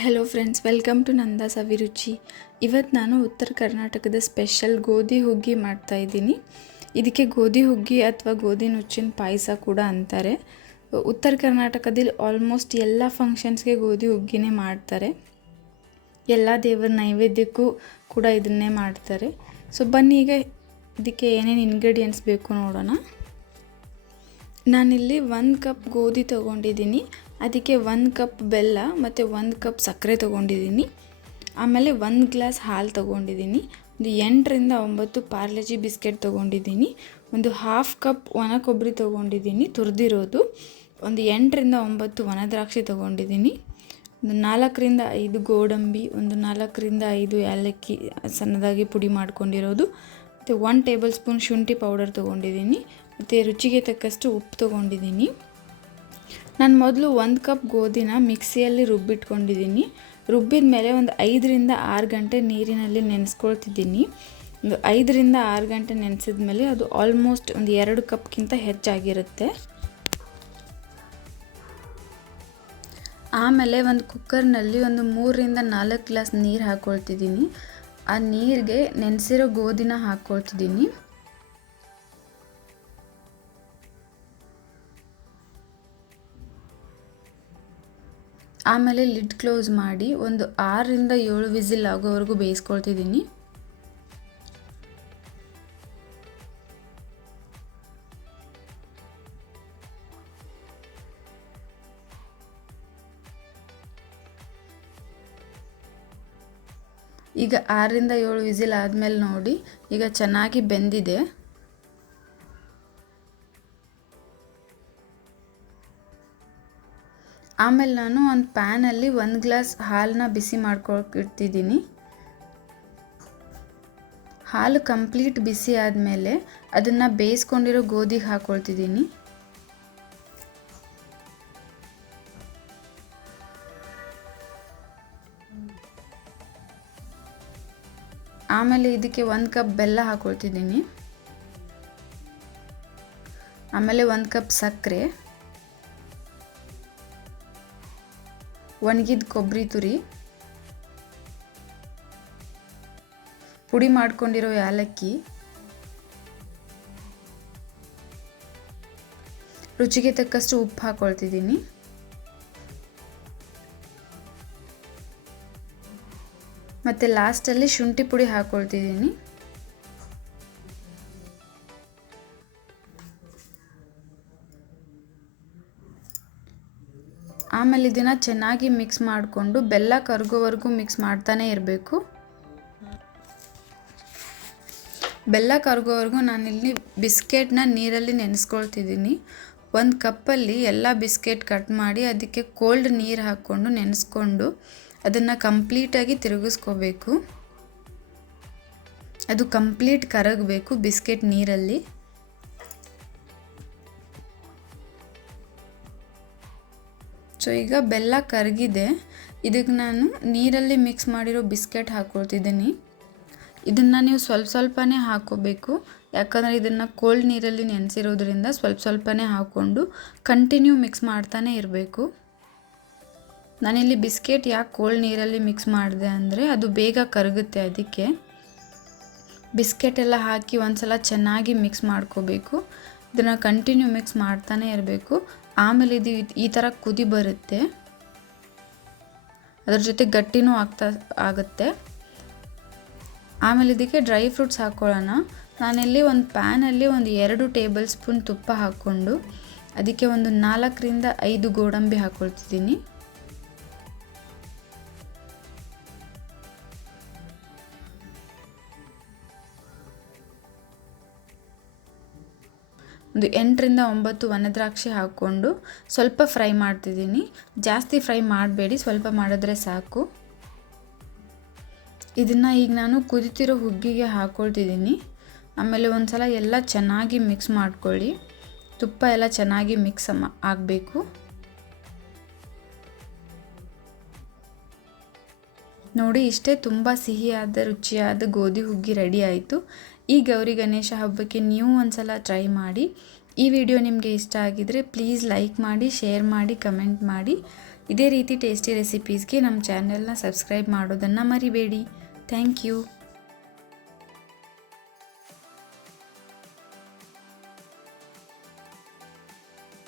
Hello friends welcome to Nanda's Abhiruchi ಇವತ್ತು ನಾನು ಉತ್ತರ ಕರ್ನಾಟಕದ ಸ್ಪೆಷಲ್ ಗೋಧಿ ಹುಗ್ಗಿ ಮಾಡ್ತಾ ಇದ್ದೀನಿ. ಇದಕ್ಕೆ ಗೋಧಿ ಹುಗ್ಗಿ ಅಥವಾ ಗೋಧಿ ನುಚ್ಚಿನ ಪಾಯಸ ಕೂಡ ಅಂತಾರೆ. ಉತ್ತರ ಕರ್ನಾಟಕದಲ್ಲಿ ಆಲ್ಮೋಸ್ಟ್ ಎಲ್ಲ ಫಂಕ್ಷನ್ಸ್ಗೆ ಗೋಧಿ ಹುಗ್ಗಿನೇ ಮಾಡ್ತಾರೆ. ಎಲ್ಲ ದೇವರ ನೈವೇದ್ಯಕ್ಕೂ ಕೂಡ ಇದನ್ನೇ ಮಾಡ್ತಾರೆ. ಸೊ ಬನ್ನಿ ಈಗ ಇದಕ್ಕೆ ಏನೇನು ಇಂಗ್ರೀಡಿಯೆಂಟ್ಸ್ ಬೇಕು ನೋಡೋಣ. ನಾನಿಲ್ಲಿ ಒಂದು ಕಪ್ ಗೋಧಿ ತೊಗೊಂಡಿದ್ದೀನಿ. ಅದಕ್ಕೆ ಒಂದು ಕಪ್ ಬೆಲ್ಲ ಮತ್ತು ಒಂದು ಕಪ್ ಸಕ್ಕರೆ ತೊಗೊಂಡಿದ್ದೀನಿ. ಆಮೇಲೆ ಒಂದು ಗ್ಲಾಸ್ ಹಾಲು ತೊಗೊಂಡಿದ್ದೀನಿ. ಒಂದು ಎಂಟರಿಂದ ಒಂಬತ್ತು ಪಾರ್ಲೆಜಿ ಬಿಸ್ಕೆಟ್ ತೊಗೊಂಡಿದ್ದೀನಿ. ಒಂದು ಹಾಫ್ ಕಪ್ ಒಣ ಕೊಬ್ಬರಿ ತೊಗೊಂಡಿದ್ದೀನಿ ತುರಿದಿರೋದು. ಒಂದು ಎಂಟರಿಂದ ಒಂಬತ್ತು ಒಣ ದ್ರಾಕ್ಷಿ ತೊಗೊಂಡಿದ್ದೀನಿ. ಒಂದು ನಾಲ್ಕರಿಂದ ಐದು ಗೋಡಂಬಿ, ಒಂದು ನಾಲ್ಕರಿಂದ ಐದು ಏಲಕ್ಕಿ ಸಣ್ಣದಾಗಿ ಪುಡಿ ಮಾಡ್ಕೊಂಡಿರೋದು. ಮತ್ತು ಒನ್ ಟೇಬಲ್ ಸ್ಪೂನ್ ಶುಂಠಿ ಪೌಡರ್ ತೊಗೊಂಡಿದ್ದೀನಿ. ಮತ್ತು ರುಚಿಗೆ ತಕ್ಕಷ್ಟು ಉಪ್ಪು ತೊಗೊಂಡಿದ್ದೀನಿ. ನಾನು ಮೊದಲು ಒಂದು ಕಪ್ ಗೋಧಿನ ಮಿಕ್ಸಿಯಲ್ಲಿ ರುಬ್ಬಿಟ್ಕೊಂಡಿದ್ದೀನಿ. ರುಬ್ಬಿದ ಮೇಲೆ ಒಂದು ಐದರಿಂದ ಆರು ಗಂಟೆ ನೀರಿನಲ್ಲಿ ನೆನೆಸ್ಕೊಳ್ತಿದ್ದೀನಿ. ಒಂದು ಐದರಿಂದ ಆರು ಗಂಟೆ ನೆನೆಸಿದ ಮೇಲೆ ಅದು ಆಲ್ಮೋಸ್ಟ್ ಒಂದು ಎರಡು ಕಪ್ಗಿಂತ ಹೆಚ್ಚಾಗಿರುತ್ತೆ. ಆಮೇಲೆ ಒಂದು ಕುಕ್ಕರ್ನಲ್ಲಿ ಒಂದು ಮೂರರಿಂದ ನಾಲ್ಕು ಗ್ಲಾಸ್ ನೀರು ಹಾಕ್ಕೊಳ್ತಿದ್ದೀನಿ ಆ ನೀರಿಗೆ ನೆನೆಸಿರೋ ಗೋಧಿನ ಹಾಕ್ಕೊಳ್ತಿದ್ದೀನಿ ಆಮೇಲೆ ಲಿಡ್ ಕ್ಲೋಸ್ ಮಾಡಿ ಒಂದು ಆರರಿಂದ ಏಳು ವಿಸಿಲ್ ಆಗೋವರೆಗೂ ಬೇಯಿಸ್ಕೊಳ್ತಿದ್ದೀನಿ. ಈಗ ಆರರಿಂದ ಏಳು ವಿಸಿಲ್ ಆದಮೇಲೆ ನೋಡಿ, ಈಗ ಚೆನ್ನಾಗಿ ಬೆಂದಿದೆ. ಆಮೇಲೆ ನಾನು ಒಂದು ಪ್ಯಾನಲ್ಲಿ ಒಂದು ಗ್ಲಾಸ್ ಹಾಲನ್ನ ಬಿಸಿ ಮಾಡ್ಕೊಳ್ತಿದ್ದೀನಿ ಹಾಲು ಕಂಪ್ಲೀಟ್ ಬಿಸಿ ಆದಮೇಲೆ ಅದನ್ನು ಬೇಯಿಸ್ಕೊಂಡಿರೋ ಗೋಧಿಗೆ ಹಾಕ್ಕೊಳ್ತಿದ್ದೀನಿ ಆಮೇಲೆ ಇದಕ್ಕೆ ಒಂದು ಕಪ್ ಬೆಲ್ಲ ಹಾಕ್ಕೊಳ್ತಿದ್ದೀನಿ ಆಮೇಲೆ ಒಂದು ಕಪ್ ಸಕ್ಕರೆ. ಒಣಗಿದ ಕೊಬ್ಬರಿ ತುರಿ. ಪುಡಿ ಮಾಡ್ಕೊಂಡಿರೋ ಏಲಕ್ಕಿ ರುಚಿಗೆ ತಕ್ಕಷ್ಟು ಉಪ್ಪು ಹಾಕೊಳ್ತಿದ್ದೀನಿ. ಮತ್ತು ಲಾಸ್ಟಲ್ಲಿ ಶುಂಠಿ ಪುಡಿ ಹಾಕ್ಕೊಳ್ತಿದ್ದೀನಿ ಆಮೇಲೆ ಇದನ್ನು ಚೆನ್ನಾಗಿ ಮಿಕ್ಸ್ ಮಾಡಿಕೊಂಡು ಬೆಲ್ಲ ಕರಗೋವರೆಗೂ ಮಿಕ್ಸ್ ಮಾಡ್ತಾನೆ ಇರಬೇಕು. ಬೆಲ್ಲ ಕರಗೋವರೆಗೂ ಇಲ್ಲಿ ಬಿಸ್ಕೆಟ್ನ ನೀರಲ್ಲಿ ನೆನೆಸ್ಕೊಳ್ತಿದ್ದೀನಿ. ಒಂದು ಕಪ್ಪಲ್ಲಿ ಎಲ್ಲ ಬಿಸ್ಕೆಟ್ ಕಟ್ ಮಾಡಿ ಅದಕ್ಕೆ ಕೋಲ್ಡ್ ನೀರು ಹಾಕ್ಕೊಂಡು ನೆನೆಸ್ಕೊಂಡು ಅದನ್ನು ಕಂಪ್ಲೀಟಾಗಿ ತಿರುಗಿಸ್ಕೋಬೇಕು. ಅದು ಕಂಪ್ಲೀಟ್ ಕರಗಬೇಕು ಬಿಸ್ಕೆಟ್ ನೀರಲ್ಲಿ. ಸೊ ಈಗ ಬೆಲ್ಲ ಕರಗಿದೆ. ಇದಕ್ಕೆ ನಾನು ನೀರಲ್ಲಿ ಮಿಕ್ಸ್ ಮಾಡಿರೋ ಬಿಸ್ಕೆಟ್ ಹಾಕ್ಕೊಳ್ತಿದ್ದೀನಿ ಇದನ್ನು ನೀವು ಸ್ವಲ್ಪ ಸ್ವಲ್ಪನೇ ಹಾಕೋಬೇಕು. ಯಾಕಂದರೆ ಇದನ್ನು ಕೋಲ್ಡ್ ನೀರಲ್ಲಿ ನೆನೆಸಿರೋದ್ರಿಂದ ಸ್ವಲ್ಪ ಸ್ವಲ್ಪನೇ ಹಾಕ್ಕೊಂಡು ಕಂಟಿನ್ಯೂ ಮಿಕ್ಸ್ ಮಾಡ್ತಾನೆ ಇರಬೇಕು. ನಾನಿಲ್ಲಿ ಬಿಸ್ಕೆಟ್ ಯಾಕೆ ಕೋಲ್ಡ್ ನೀರಲ್ಲಿ ಮಿಕ್ಸ್ ಮಾಡಿದೆ ಅಂದರೆ ಅದು ಬೇಗ ಕರಗುತ್ತೆ ಅದಕ್ಕೆ. ಬಿಸ್ಕೆಟ್ ಎಲ್ಲ ಹಾಕಿ ಒಂದು ಸಲ ಚೆನ್ನಾಗಿ ಮಿಕ್ಸ್ ಮಾಡ್ಕೋಬೇಕು. ಇದನ್ನು ಕಂಟಿನ್ಯೂ ಮಿಕ್ಸ್ ಮಾಡ್ತಾನೆ ಇರಬೇಕು. ಆಮೇಲೆ ಇದು ಈ ಥರ ಕುದಿ ಬರುತ್ತೆ. ಅದ್ರ ಜೊತೆ ಗಟ್ಟಿನೂ ಆಗ್ತಾ ಆಗುತ್ತೆ. ಆಮೇಲೆ ಇದಕ್ಕೆ ಡ್ರೈ ಫ್ರೂಟ್ಸ್ ಹಾಕ್ಕೊಳ್ಳೋಣ ನಾನಿಲ್ಲಿ ಒಂದು ಪ್ಯಾನಲ್ಲಿ ಒಂದು ಎರಡು ಟೇಬಲ್ ಸ್ಪೂನ್ ತುಪ್ಪ ಹಾಕ್ಕೊಂಡು, ಅದಕ್ಕೆ ಒಂದು ನಾಲ್ಕರಿಂದ ಐದು ಗೋಡಂಬಿ ಹಾಕ್ಕೊಳ್ತಿದ್ದೀನಿ ಒಂದು ಎಂಟರಿಂದ ಒಂಬತ್ತು ಒಣದ್ರಾಕ್ಷಿ ಹಾಕ್ಕೊಂಡು ಸ್ವಲ್ಪ ಫ್ರೈ ಮಾಡ್ತಿದ್ದೀನಿ. ಜಾಸ್ತಿ ಫ್ರೈ ಮಾಡಬೇಡಿ, ಸ್ವಲ್ಪ ಮಾಡಿದ್ರೆ ಸಾಕು. ಇದನ್ನು ಈಗ ನಾನು ಕುದಿತಿರೋ ಹುಗ್ಗಿಗೆ ಹಾಕ್ಕೊಳ್ತಿದ್ದೀನಿ ಆಮೇಲೆ ಒಂದು ಸಲ ಎಲ್ಲ ಚೆನ್ನಾಗಿ ಮಿಕ್ಸ್ ಮಾಡ್ಕೊಳ್ಳಿ. ತುಪ್ಪ ಎಲ್ಲ ಚೆನ್ನಾಗಿ ಮಿಕ್ಸ್ ಆಗಬೇಕು. ನೋಡಿ, ಇಷ್ಟೇ ತುಂಬ ಸಿಹಿಯಾದ, ರುಚಿಯಾದ ಗೋಧಿ ಹುಗ್ಗಿ ರೆಡಿ ಆಯಿತು. ಈ ಗೌರಿ ಗಣೇಶ ಹಬ್ಬಕ್ಕೆ ನೀವು ಒಂದ್ಸಲ ಟ್ರೈ ಮಾಡಿ. ಈ ವಿಡಿಯೋ ನಿಮಗೆ ಇಷ್ಟ ಆಗಿದ್ರೆ ಪ್ಲೀಸ್ ಲೈಕ್ ಮಾಡಿ ಶೇರ್ ಮಾಡಿ ಕಮೆಂಟ್ ಮಾಡಿ. ಇದೇ ರೀತಿ ಟೇಸ್ಟಿ ರೆಸಿಪೀಸ್ಗೆ ನಮ್ಮ ಚಾನೆಲ್ನ ಸಬ್ಸ್ಕ್ರೈಬ್ ಮಾಡೋದನ್ನು ಮರಿಬೇಡಿ. Thank you